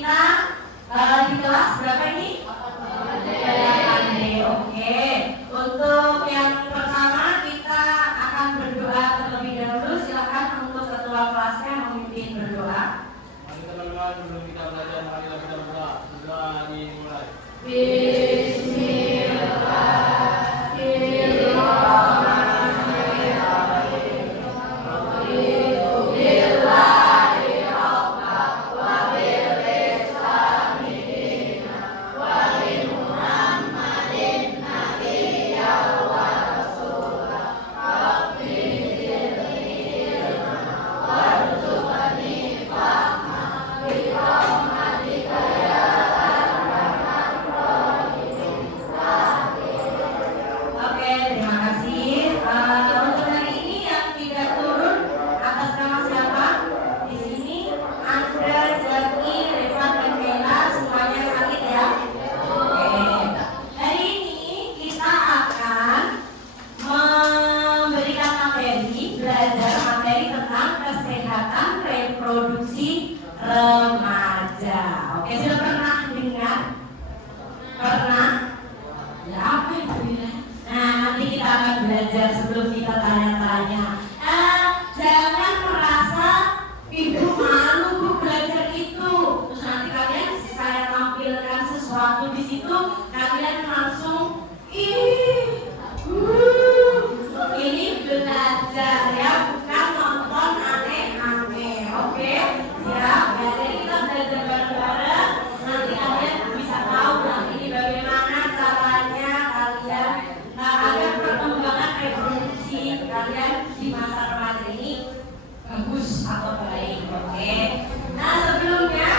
kita di kelas berapa ini? 8D. Oke. Untuk yang pertama kita akan berdoa terlebih dahulu. Silakan untuk ketua kelasnya memimpin berdoa. Mari teman-teman, sebelum kita belajar, marilah kita berdoa. Berdoa dimulai. Reproduksi remaja. Oke, sudah pernah dengar? Pernah? Ya, apa itu ya? Nah, nanti kita akan belajar sebelum kita tanya-tanya. Jangan merasa ibu malu bu belajar itu. Terus nanti kalian saya tampilkan sesuatu di situ, kalian langsung ini belajar ya, bukan nonton aneh-aneh. Oke, siap ya. Jadi kita belajar bareng-bareng. Nanti kalian bisa tahu lah ini bagaimana caranya kalian agar perkembangan reproduksi kalian di masa remaja ini bagus atau baik. Oke. Nah sebelumnya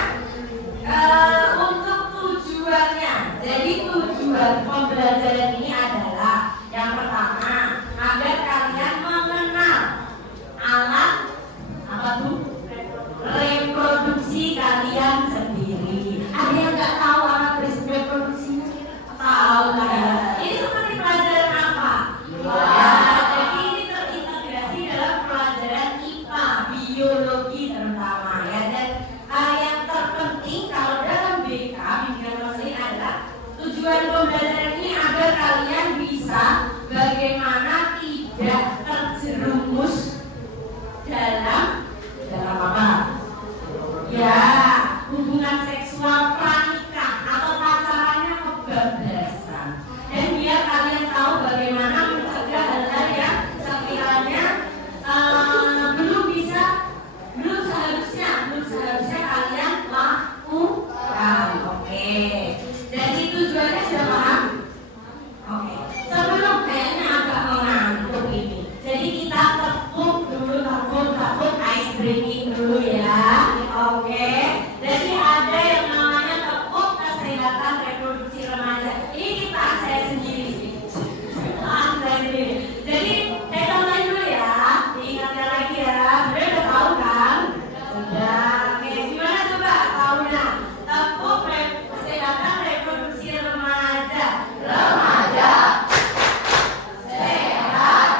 untuk tujuannya, jadi tujuan pembelajaran ini adalah yang pertama agar kalian mengenal alat apa tuh reproduksi kalian sendiri. Ada yang nggak tahu alat reproduksinya? Tahu kan? Ini seperti pelajaran apa? Ya, jadi ini terintegrasi dalam pelajaran IPA, biologi terutama ya. Dan yang terpenting kalau dalam BK bimbingan konseling adalah tujuan pembelajaran ini agar kalian bisa bagaimana tidak terjerumus dalam apa? Ya, hubungan seksual pranikah atau pacarannya kebablasan. Dan biar kalian tahu bagaimana mencegah hal-hal yang sekiranya belum seharusnya kalian lakukan. Oke. Jadi tujuannya sudah paham? Oke. Sebelum kayaknya agak mengantuk ini. Jadi kita tepuk ice breaking dulu ya. Oke. Jadi ada yang namanya tepuk kesehatan reproduksi remaja. Ini kita saya sendiri sih. Jadi saya contohin dulu ya. Diingatkan lagi ya. Sudah tahu kan? Sudah. Oke. Gimana coba tahunya? Tepuk kesehatan reproduksi remaja. Remaja sehat,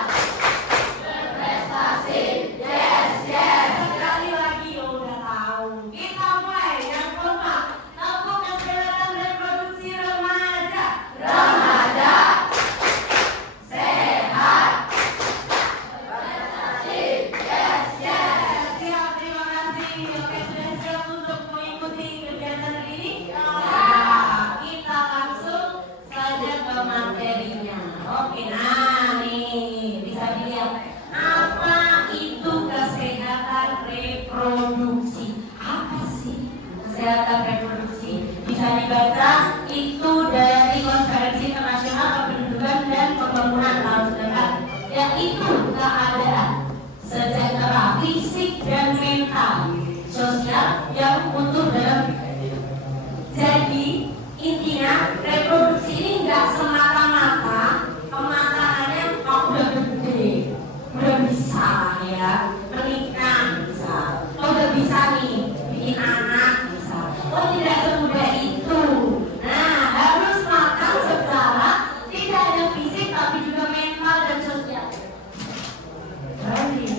berprestasi. Yes. Sekali lagi udah tahu. Kita mulai yang pertama. Tepuk kesehatan reproduksi remaja. Remaja sehat, berprestasi. Yes. Siap, terima kasih. Oke, sudah siap untuk mengikuti kegiatan ini? Ya. Kita langsung saja ke materinya. Oke, nah nih bisa dilihat apa itu kesehatan reproduksi. Apa sih kesehatan reproduksi? Bisa dibaca itu dari Konferensi Internasional Kependudukan dan Pembangunan tahun 19, yaitu keadaan sejahtera fisik dan mental sosial yang utuh dalam. Jadi intinya reproduksi ini nggak semata-mata kematangannya udah gede, udah bisa ya menikah bisa, udah bisa nih bikin anak bisa. Oh tidak semudah itu. Nah harus matang secara tidak hanya fisik tapi juga mental dan sosial. Jadi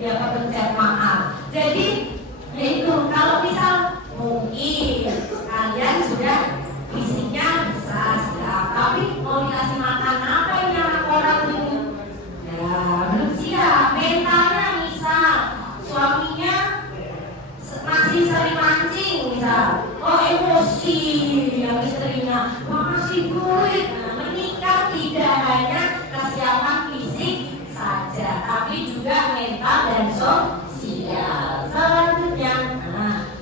ya kepencet maaf. Jadi yaitu kalau misal mungkin sering mancing misal, oh emosi yang istrinya makasih duit. Nah, menikah tidak hanya kesiapan fisik saja, tapi juga mental dan sosial. Selanjutnya, nah,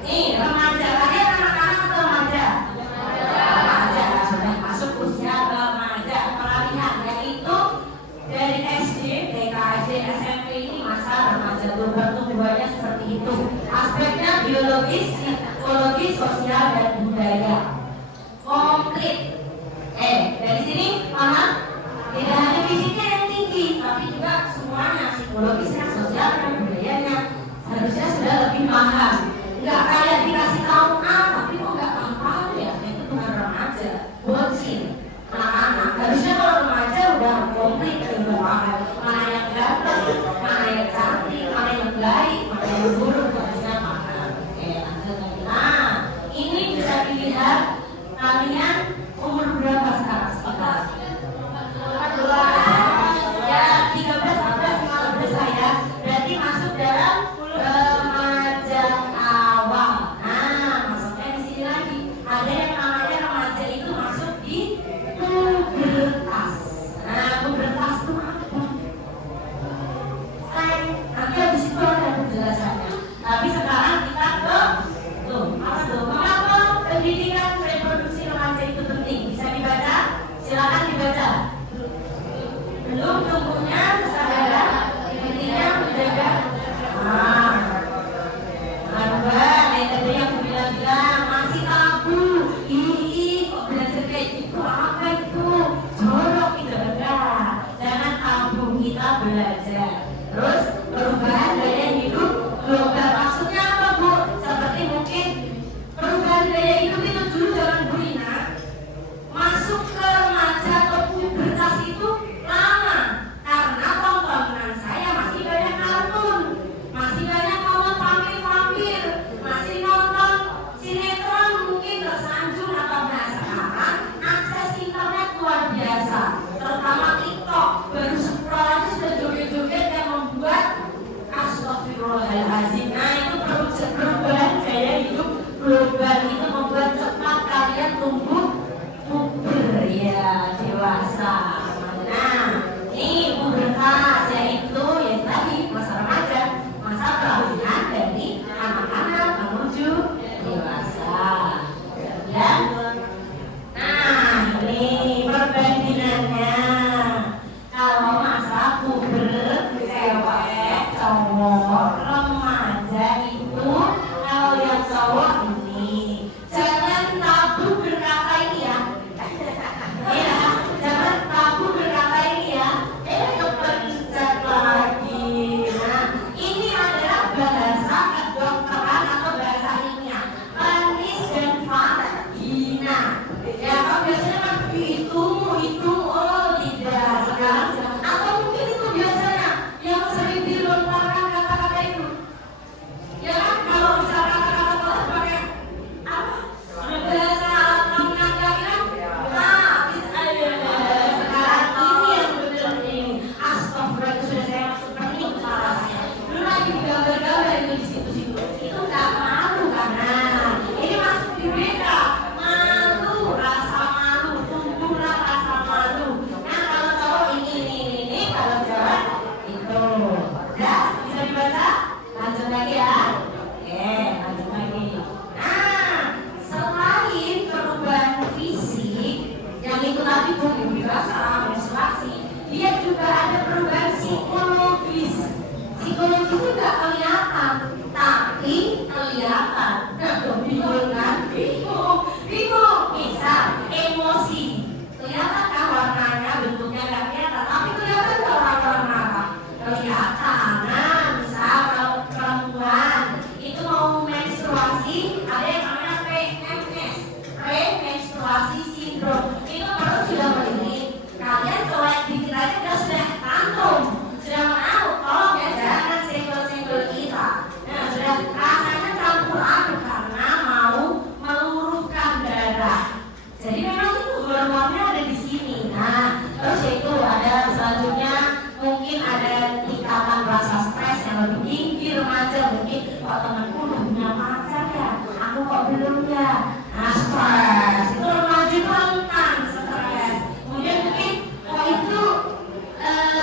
nih remaja, kalian anak-anak atau remaja? Remaja, sudah masuk usia remaja. Peralihan yaitu dari SD, TK, SD, SMP ini masa remaja, pertumbuhannya seperti itu. Aspeknya biologis, psikologis, sosial, dan budaya. Komplit. Dari sini paham? Tidak hanya fisiknya yang tinggi, tapi juga semuanya, psikologisnya, sosial, dan budayanya. Harusnya sudah lebih paham. Enggak kayak dikasih tahu tapi kok nggak paham ya? Itu bukan remaja, bocil. Anak-anak harusnya kalau remaja udah komplit gitu, paham. Mana yang ganteng, mana yang cantik, mana yang baik, mana yang buruk, harusnya paham. Lanjut lagi. Nah, ini bisa dilihat kalian umur berapa sekarang? Sekitar 14 ya, 13, 14, 15 lah ya. Berarti masuk dalam remaja awal. Nah, masuknya di sini lagi. Ada yang namanya remaja itu masuk di pubertas. Nah, pubertas itu apa? Nanti habis itu ada penjelasannya. Tapi sekarang kita ke mengapa pendidikan reproduksi remaja itu penting? Bisa dibaca? Silakan dibaca. Belum tumbuhnya kesadaran pentingnya menjaga. Yang tadi aku bilang masih tabu. Kok belajar kayak gitu? Apa itu? Jorok itu enggak. Jangan tabu, kita belajar. Terus perubahan gaya hidup global. Maksudnya apa, Bu? Seperti mungkin perubahan gaya hidup itu dulu zaman Bu Ina masuk ke remaja atau pubertas itu lama, karena tontonan saya masih banyak kartun, masih banyak nonton vampir-vampir, masih nonton sinetron mungkin tersanjung atau enggak. Sekarang akses internet luar biasa, terutama TikTok, baru scroll aja sudah joget-joget yang membuat astagfirullahaladzim. Nah, itu perubahan gaya hidup global itu membuat cepat kalian tumbuh puber ya, dewasa. Nah, ini pubertas yaitu ya tadi masa remaja, masa peralihan dari anak-anak menuju dewasa. Ya. Nah, ini perbandingannya. Kalau masa puber cewek, cowok, remaja itu kalau yang cowok ini jangan tabu berkata ini ya. Ya, jangan tabu berkata ini ya. Kepencet lagi. Nah, ini adalah bahasa kedokteran atau bahasa ilmiah. Penis dan vagina. Ya, kalau biasanya kan itu, oh tidak. Sekarang atau mungkin itu biasanya yang sering dilontarkan kata-kata itu. Ya kan, kalau misalkan kata-kata pakai apa? Bahasa nominal kan? Nah, sekarang ini yang benar ini. Astagfirullah, sudah saya masuk pernik kepala saya. Dulu lagi gambar-gambar itu di situ-situ. Itu nggak malu karena ini masuk di BK. Malu, rasa malu, tumbuhlah rasa malu. Nah, kalau cowok ini, kalau cewek itu. Ya, bisa dibaca? Lanjut lagi ya. Oke, lanjut lagi. Nah, selain perubahan fisik yang itu tadi dewasa, menstruasi, dia juga ada perubahan psikologis. Psikologis itu nggak kelihatan, tapi kelihatan. Nah, bingung kan? Bingung. Misal emosi, kelihatan kan warnanya, bentuknya nggak kelihatan, tapi kelihatan nggak warna apa? Kelihatan. Nah, misal kalau perempuan itu mau menstruasi, ada yang namanya PMS, premenstruasi sindrom. Itu perut sudah melilit. Kalian colek dikit aja sudah kantung, sudah mau. Tolong ya, jangan senggol-senggol kita. Nah, sudah rasanya campur aduk karena mau meluruhkan darah. Jadi memang itu hormonnya ada di sini. Nah, terus itu ada selanjutnya mungkin ada tingkatan rasa stres yang lebih tinggi remaja, mungkin kok temanku punya ya. Nah, stres itu remaja itu rentan stres. Kemudian mungkin oh itu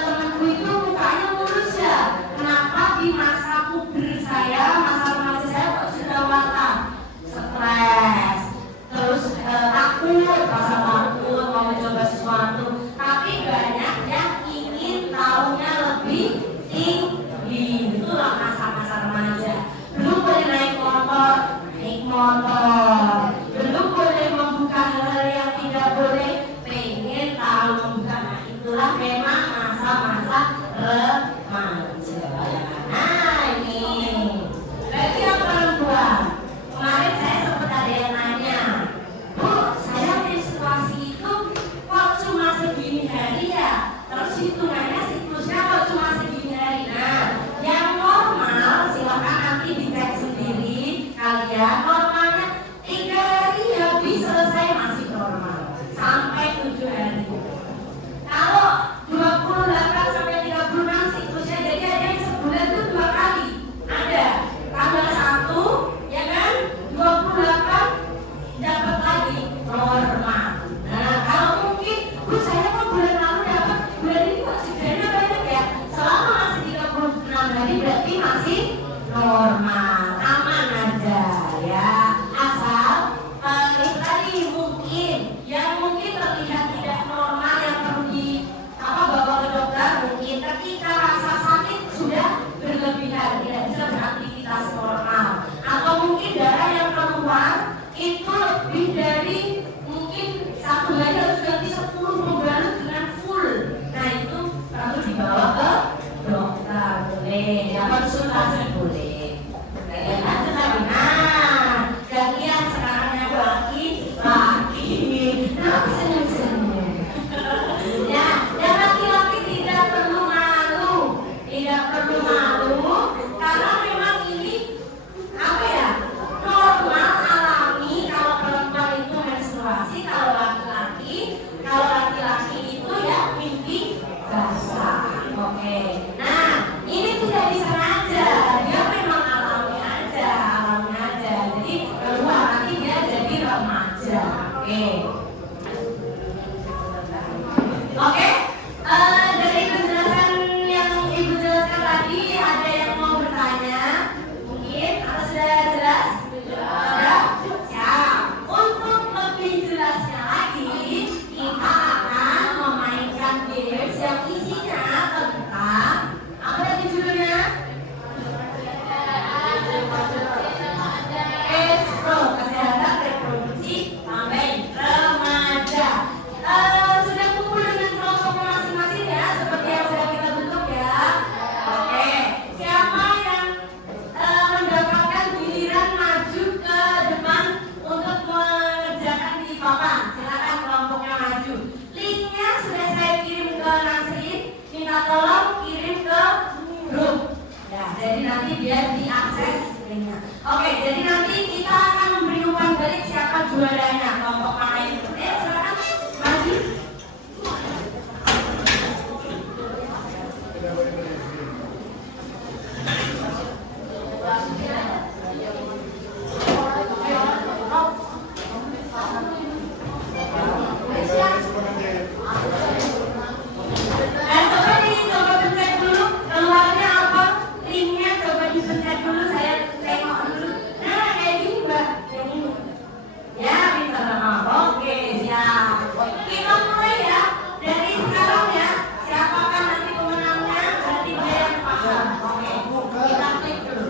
temanku itu mukanya mulus ya. Kenapa di masa puber saya, masa remaja saya kok sudah watak? Stres. Terus takut, rasa takut mau mencoba sesuatu. Tapi banyak yang ingin tahunya lebih tinggi. Itulah masa-masa remaja. Belum boleh naik motor, belum boleh membuka hal yang tidak boleh, pengen tahu membuka. Nah, itulah memang masa-masa remaja. Nah, ini bagi yang perempuan, kemarin saya sempat ada yang nanya, Bu, saya menstruasi itu kok cuma segini hari ya? Terus hitungannya siklusnya kok cuma segini hari? Nah, yang normal silakan nanti dicek sendiri kalian. Normalnya 3 hari habis selesai masih normal sampai 7 hari. Kalau 28 sampai 36 siklusnya, jadi ada yang sebulan itu 2 kali. Ada tanggal 1 ya kan, 28 dapat lagi normal. Nah, kalau mungkin Bu saya kok bulan lalu dapat, bulan ini kok sebenarnya banyak ya. Selama masih 36 hari berarti masih normal, aman aja ya. Asal itu tadi mungkin yang mungkin terlihat tidak normal yang perlu di bawa ke dokter, mungkin ketika rasa sakit sudah berlebihan, tidak bisa beraktivitas normal, atau mungkin darah yang keluar itu lebih dari mungkin 1 hari harus ganti 10 pembalut dengan full. Nah, itu perlu dibawa ke dokter, boleh ya, konsultasi boleh. Lanjut lagi. Nah, gantian sekarang yang laki. Nah, senyum-senyum. Ya, yang laki-laki tidak perlu malu, karena memang ini normal alami. Kalau perempuan itu menstruasi, kalau laki-laki itu ya mimpi basah. Oke. Nah, ini tidak disengaja, dia memang alami aja. Jadi keluar nanti dia jadi remaja. Oke. Dari penjelasan yang Ibu jelaskan tadi, ada yang mau bertanya? Mungkin atau sudah jelas? Sudah? Siap. Untuk lebih jelasnya lagi, kita akan memainkan games yang isinya tentang apa tadi judulnya? Kesehatan reproduksi sampai remaja. Sudah kumpul dengan kelompoknya masing-masing ya, seperti yang sudah kita bentuk ya. Oke, siapa yang mendapatkan giliran maju ke depan untuk mengerjakan di papan? Silakan kelompoknya maju. Linknya sudah saya kirim ke Nasrin, minta tolong kirim ke grup. Ya, jadi nanti biar diakses linknya. Oke, jadi nanti kita akan memberi umpan balik siapa juaranya, kelompok mana itu. Silakan maju. Coba pencet dulu keluarnya apa, linknya coba dipencet dulu, saya tengok dulu. Nah, kayak gini Mbak, yang ini ya, pintar. Oke, siap. Kita mulai ya, dari sekarang ya. Siapakah nanti pemenangnya, berarti dia yang pasang. Oke, kita klik dulu.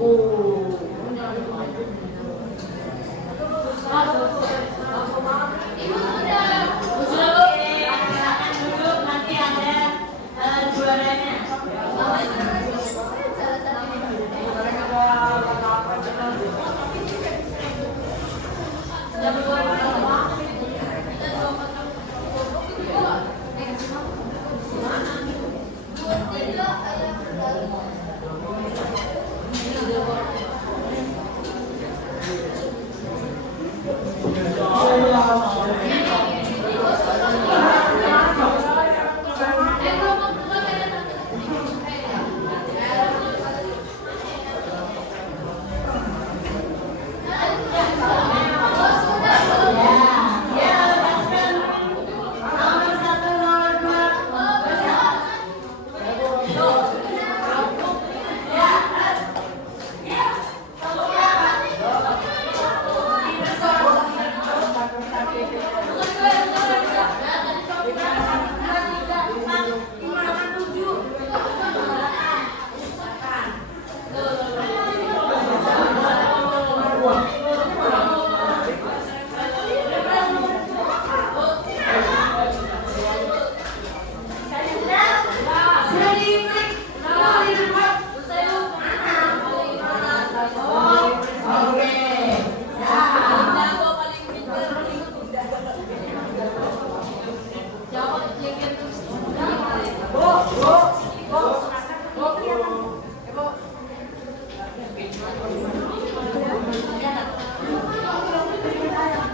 Ibu sudah. Silakan duduk, nanti ada juaranya.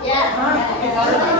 Ya.